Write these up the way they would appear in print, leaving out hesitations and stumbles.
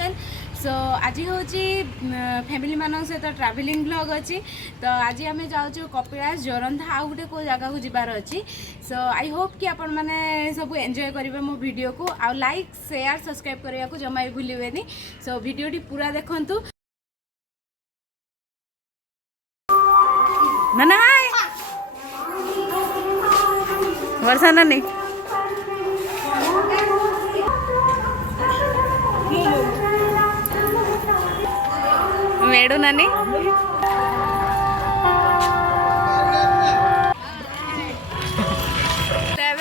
Well so आज हूँ family मान सहित ट्रावेलिंग ब्लॉग अच्छी तो आज आम जाऊँ कपिलास जोरंधा आउ गोटे को जगह को जीवार अच्छी सो आई होप कि आपण मैंने सब एंजॉय करेंगे मो वीडियो को आउ लाइक शेयर सब्सक्राइब करने को जमा भी भूलें सो वीडियो पूरा देखंतु ना हाय वर्षा नानी मेडू नानी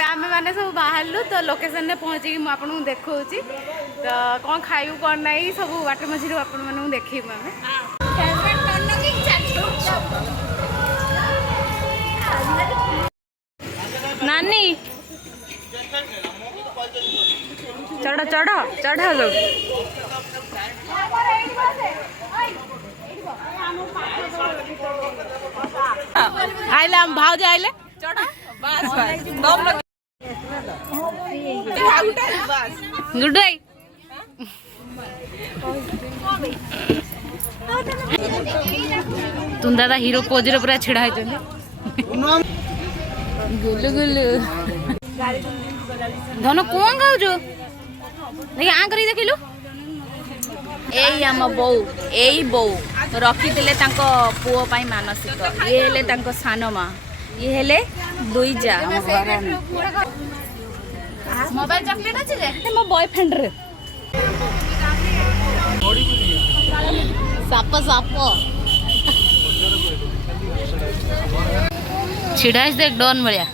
आम मैंने सब बाहर तो लोकेशन में पहुँची मुझे देखा तो कौन खाइबू कौन ना सब बाट मझी आपन देखू नानी चढ़ चढ़ चढ़ लोग आइले हम भाव आइले गुड भाई तुम दादा हीरो पोज रे पूरा छिड़ा है गुलु गुलु धन कौन गाउजु देखि आ करी देखिलु एई आम बौ एई बौ रखिथिले तांको पुओ पाई मानसिक ये हेले तांको सानो मा ये हेले दुई जा मोबाइल चॉकलेट अछि रे मो बॉयफ्रेंड रे साप साप छिड़ाइस देख डॉन भलिया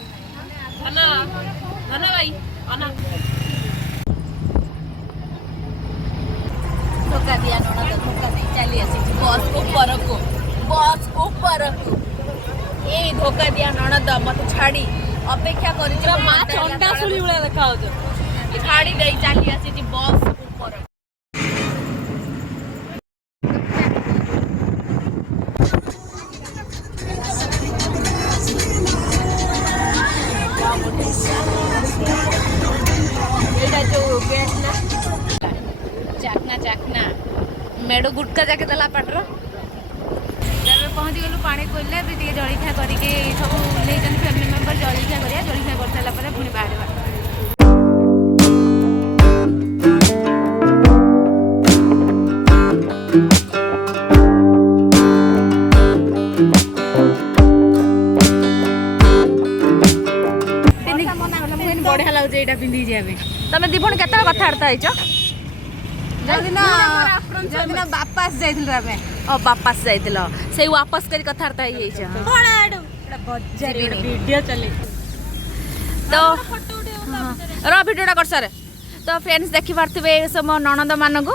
धन धन भाई अना धोखा दिया नोना तो धोखा नहीं चली आसी बस ऊपर को ए धोखा दिया ननद मत छाड़ी अपेक्षा करी छ मां चंडा सुली उळे देखाओ छ छाड़ी दे चली आसी जी बस ऊपर एटा जो गेट ना चाकना चाकना मेडो गुटका जाके दला पाटर पहुँची गलु पानी खोलले भी टे जलखिया करके सब नहीं फैमिली मेम्बर जलखिया करिया जलखिया कर सारा पर पुणी बाहर बढ़िया लगे यहाँ पिंधि जाए तुम दी भण केत कथबार्ता जदिन वापस जाइए वापस जाइल से वापस कर कथबार्ता वीडियो चले तो रो वीडियोटा कर सर तो फ्रेंड्स देखि पारथिबे सब ननद मान को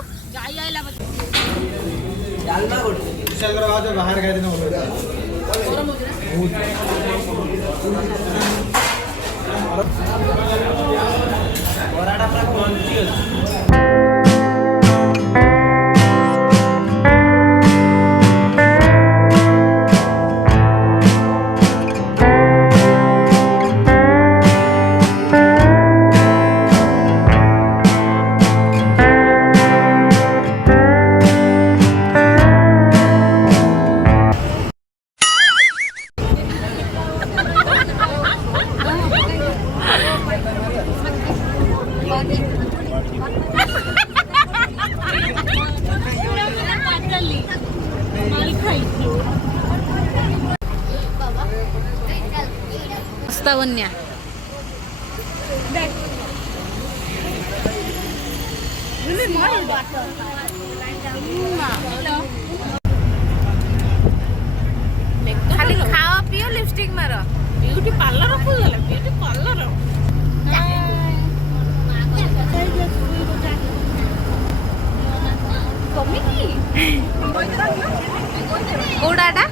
वन्या खाली खाओ पियो लिपस्टिक मारो ब्यूटी पार्लर ब्यूटी पार्लर कौटाटा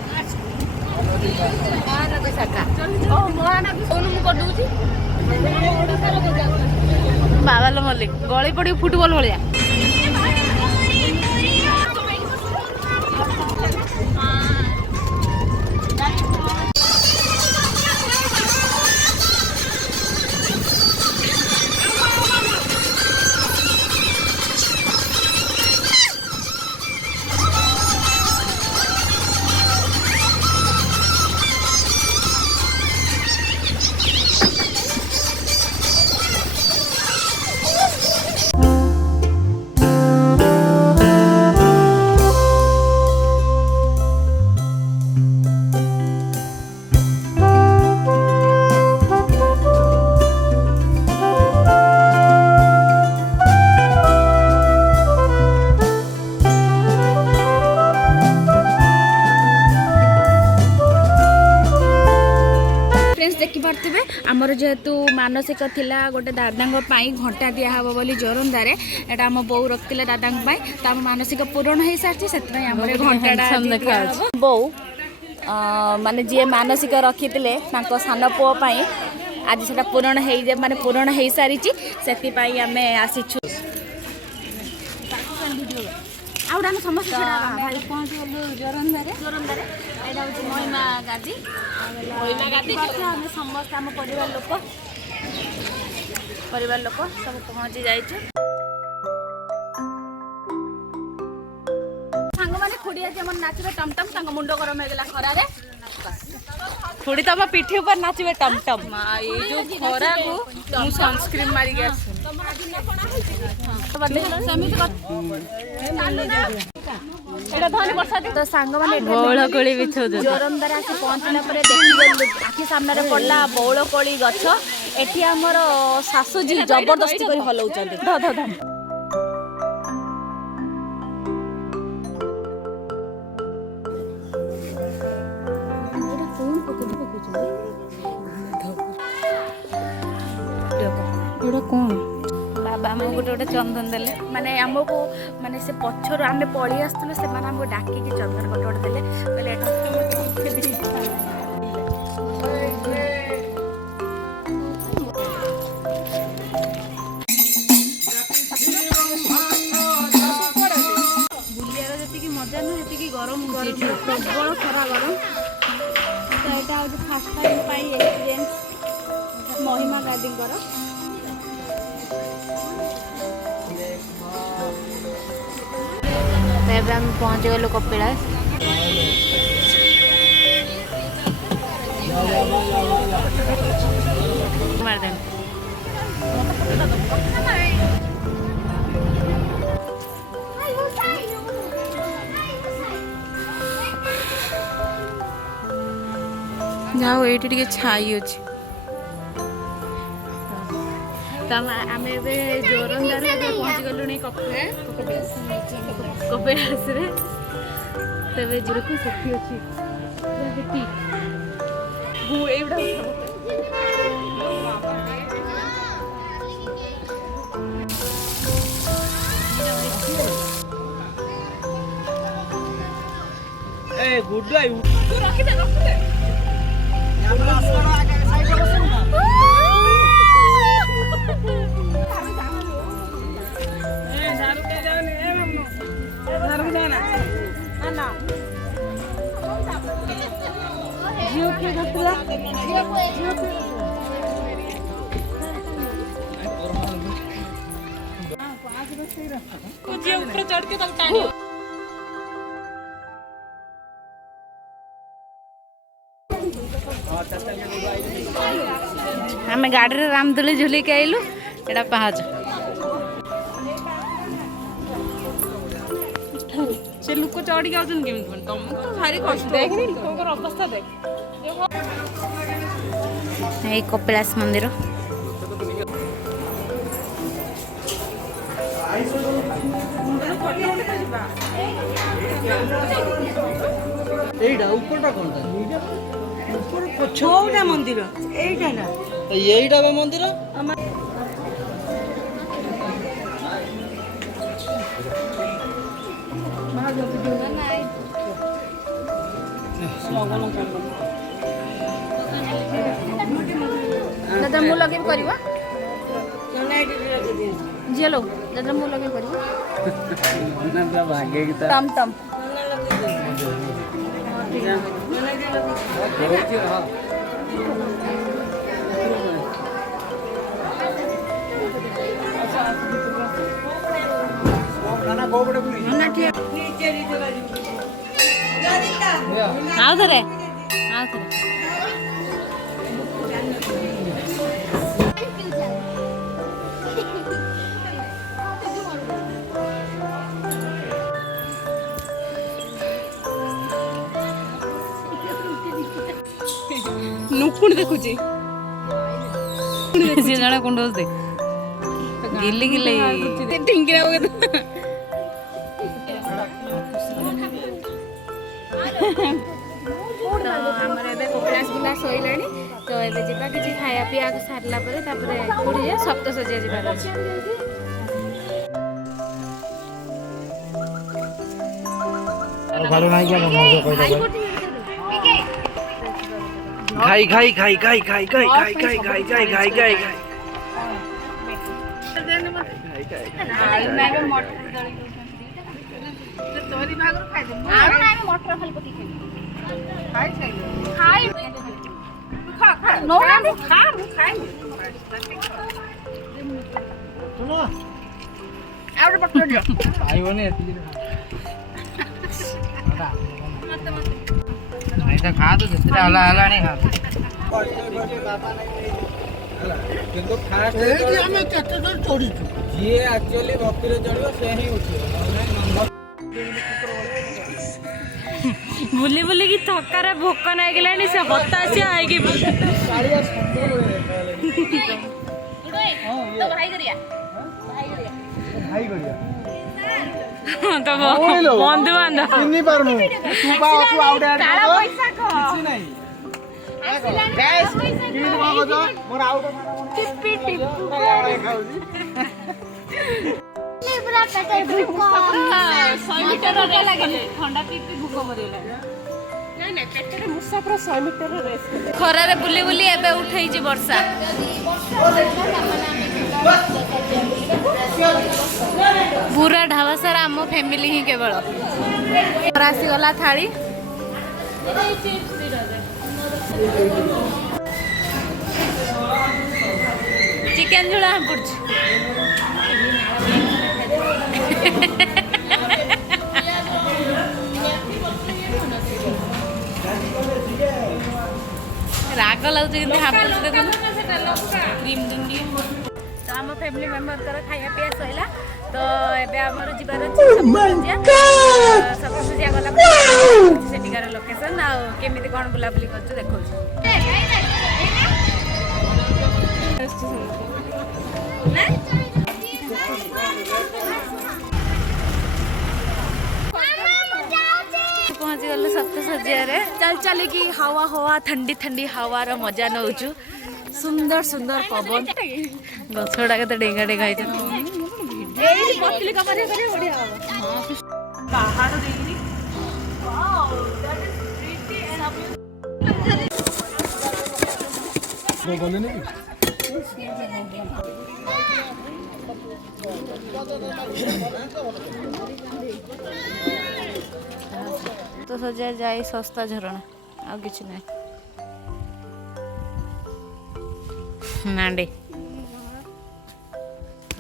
बाबा लो मल्लिक गली पड़ी फुटबॉल भाया जेहेतु मानसिक थिला गोटे दादा घंटा दिहब बोली जोरंदारे एटा आम बो रखिले दादा तो आम मानसिक पूरण हो सारी से घंटा बो माने जी मानसिक रखी सान पुओं आज से पूरण माने पूरण हो सारी से आम आसीचु आउटा समस्त भाई पहुँच गलु जोरंदारे यहाँ हूँ महिमा गादी आम समस्त आम परिवार लोक सब पहुँची जाइछु सांग मैंने खुड़ी आज नाचे टमटम मुंड गरम होगा खरारे खुड़ी तुम पिठी ऊपर नाचे टमटम ये जो खरा को सनस्क्रीन मारिक तो सांग मैंने जोरंदार आसी पहुँचला देखिए आखि सामने पड़ला बौल कोली गछ एठी हमर सासुजी जबरदस्ती कर हलाउछन कौन बाबा आमको गोटे गोटे चंदन देले माने आमको माने से पछर आम पलि आसुलु से आमको डाकिकी चंदन गोटे गोटे देले बुलियार जी मजा नुह जी गरम प्रबल खरा गरम तो यहाँ हूँ फास्ट टाइम एक्सपीरियंस महिमा गादी तो आम पहुँच गलु कपिलास जाओ ये टे छाई अच्छे आम जोरंदार पहुँची गलु कपिलास तेरे जीरो सेठी अच्छी चढ़ के आम गाड़ी रामदोली झुल के आइलु एटा पहाज से लोक चढ़ी जाऊन केमी तुम तो भारी कष्ट देखनी लोक अवस्था देख कपिलास मंदिर मंदिर मंदिर दादा मु लगे करवा जेलो दादा मु लगे करवा टम टम आउथरे नुकुण देखुची से जणा कुंडोस दे गिल्ली गिल्ली टिंगिरा हो गया तो हमरे बे कपिलास बुला सोइलानी तो ଏବେ ଯିବା କିଛି ଖାଇବା ପିଇବା ସାରିଲା ପରେ ତାପରେ କୋଉଠି ଯିବା ସପ୍ତଶଯ୍ୟା ଯିବାର ଅଛି। ଖାଇ ଖାଇ ଖାଇ ଖାଇ ଖାଇ ଖାଇ ଖାଇ ଖାଇ ଖାଇ ଖାଇ ଖାଇ ଖାଇ ଖାଇ खा तो जितने हला हला नहीं खा କିନ୍ତୁ ଫାଷ୍ଟ ଆମେ କେତେ ଥର ଚଢିଛୁ ଯିଏ ଆକ୍ଚୁଆଲି ଭକ୍ତିରେ ଚଢିବ ସେ ହିଁ ଉଠିବ ବୁଲି ବୁଲିକି ଥକାରେ ଭୋକ ନାଗିଲାଣି ସେ ହତାଶିଆ ହେଇକି ତ ବନ୍ଧୁ ବାନ୍ଧବ ଚିହ୍ନି ପାରୁନୁ ତୁ ବା ଅଛୁ ଆଉ କିଛି ନାହିଁ ମୋର ଆଉ ଖରାରେ ବୁଲି ବୁଲି ଏବେ ଉଠେଇଛି ବର୍ଷା। ପୁରା ଢାବା ସାରା ଆମ ଫ୍ୟାମିଲି ହିଁ କେବଳ ଆସିଗଲା ଥାଳି ଚିକେନ ଝୋଳ ପଡୁଛି ରାଗ ଲାଗୁଛି କିନ୍ତୁ ହାପୁଛି ଦେଖୁନ କ୍ରିମ୍ ତ ଆମ ଫ୍ୟାମିଲି ମେମ୍ବରଙ୍କର ଖାଇବା ପିଇବା ସରିଲା ତ ଏବେ ଆମର ଯିବାର ଅଛି ସପ୍ତଶଯ୍ୟା ଗଲା ସେଠିକାର ଲୋକେସନ୍ ଆଉ କେମିତି କ'ଣ ବୁଲାବୁଲି କରୁଛୁ ଦେଖାଉଛି। ପହଞ୍ଚିଗଲୁ ସପ୍ତଶଯ୍ୟାରେ ଚାଲି ଚାଲିକି ହାୱା ହାୱା ଥଣ୍ଡି ଥଣ୍ଡି ହାୱାର ମଜା ନେଉଛୁ। ସୁନ୍ଦର ସୁନ୍ଦର ପବନ ଗଛ ଗୁଡ଼ା କେତେ ଡେଙ୍ଗା ଡେଙ୍ଗା ହେଇଛନ୍ତି। तो सजा जाए सस्ता झरणा आ किछ नहीं नांडे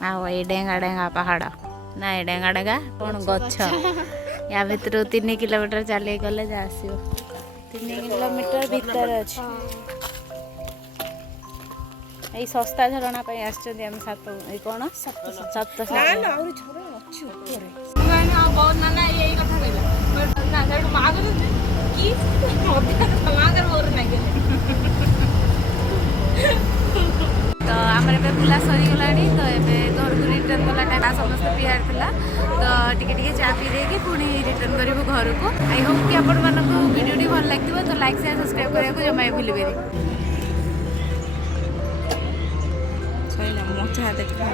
आओ ये डेंगा डेंगा पहाड़ ना ये डेंगा डेंगा कौन गछ या भीतर 3 किलोमीटर चली गले जा आसीबो 3 किलोमीटर भीतर अछि ए सस्ता झरणा पे आछन हम सात ए कोन सप्त ना ना और छोरा अछि ऊपर ना ना बहुत ना ना यही कथा कहला ना सेठू मागु की मागर मोर नहीं गेले तो आमर ए बुला सरी गलानी तो एबे घर को रिटर्न वाला टाइम समस्त तैयार थिला तो टिके टिके चा पी देकी पुणी रिटर्न करिवो घर को। आई होप कि आपण मानको वीडियो टी भल लागथिबो तो लाइक शेयर सब्सक्राइब करिया को जमाय भूलिबेरी सैला मोचा देखा